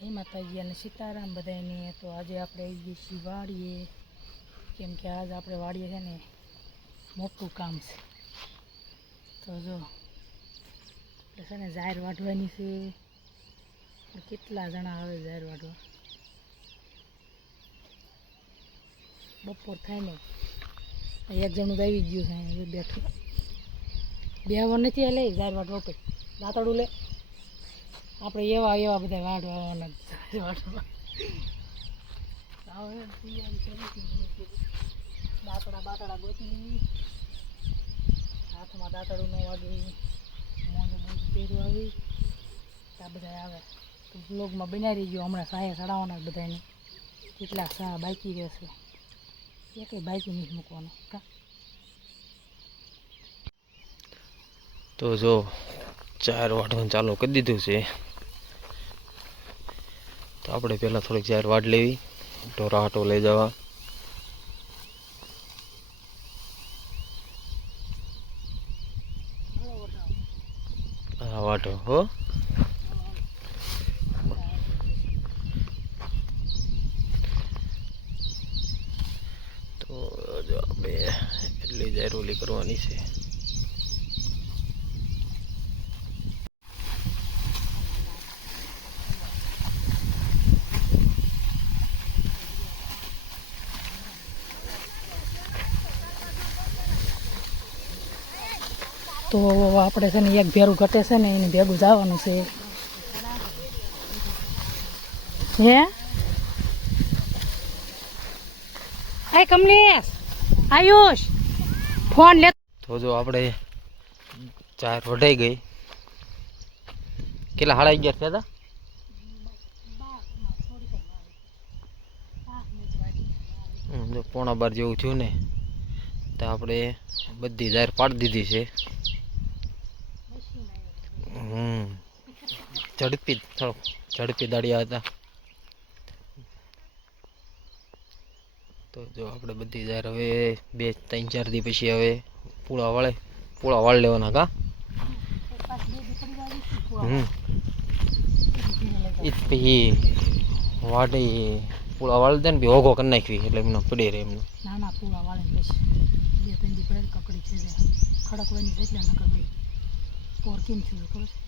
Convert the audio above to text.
જય માતાજી અને સીતારામ બધાને. તો આજે આપણે આવી ગઈ છીએ વાડીએ, કેમ કે આજ આપણે વાડીએ છે ને મોટું કામ છે. તો જો આપણે છે ને જાહેર વાઢવાની છે. કેટલા જણા આવે જાહેર વાઢવા? બપોર થાય ને એક જણું તો આવી ગયું છે બેઠું. બેહવા નથી હાલે જાહેર વાઢવા ઉપર દાંતડું લે. આપણે એવા બધા વાઢવાના દાંતડા બાતડા ગોતી, હાથમાં દાંતડું ન વાગે, મોજું પહેર્યું આવી આ બધા આવે. તો બ્લોગમાં બનાવી ગયો. હમણાં સાયા ચડાવવાના બધાને. કેટલા સા બાકી રહેશે, એ કંઈ બાકી નથી મૂકવાનું. તો જો જાહેર વાઢવાનું ચાલુ કરી દીધું છે. તો આપણે પહેલાં થોડીક જાહેર વાઢ લેવી, ઢોરા હાટો લઈ જવા. હા વાઢો હો. તો જો આપણે એટલી જાહેર ઓલી કરવાની છે. તો આપણે છે ને એક ભેરું ઘટે છે ને એને ભેગું જવાનું છે. હે આ કમલેશ આયુષ ફોન લે. તો જો આપણે જાહેર વઢાઈ ગઈ. કેટલા 11:30 થયા હતા? જો 11:15 જેવું થયું ને. તો આપણે બધી જાહેર પાડી દીધી છે. ઝડપી દાડિયા હતા. તો જો આપણે બધી જાહેર હવે 2-3-4 દી પછી હવે પૂળા વાળ લેવાના. કા એ પછી વાડી પૂળા વાળી દે ને બી હોગો કરી નાખવી એટલે એમને પડી રહે. એમને નાના પૂળા વાળે પછી 2-3 દી પડે કકડી છે ખડકવાની છે એટલે નકર ભાઈ પોર કેમ થયું ખબર છે.